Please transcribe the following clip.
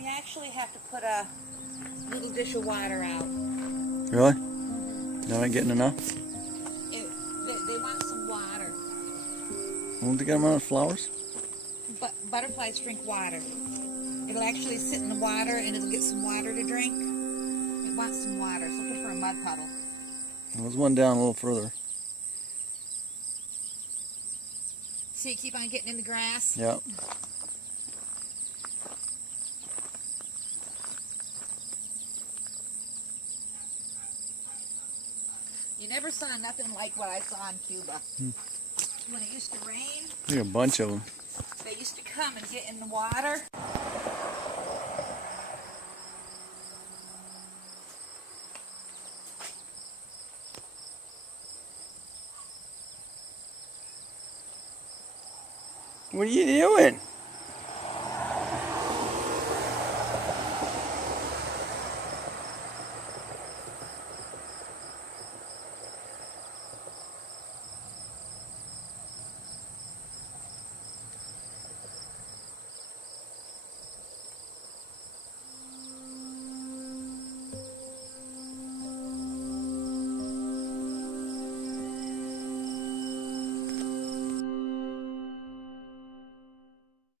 We actually have to put a little dish of water out. Really? They ain't getting enough? They want some water. Won't they get them out of flowers? But butterflies drink water. It'll actually sit in the water and it'll get some water to drink. It wants some water. It's looking for a mud puddle. Well, there's one down a little further. See, keep on getting in the grass? Yeah. You never saw nothing like what I saw in Cuba. When it used to rain, There's a bunch of them. they used to come and get in the water. What are you doing?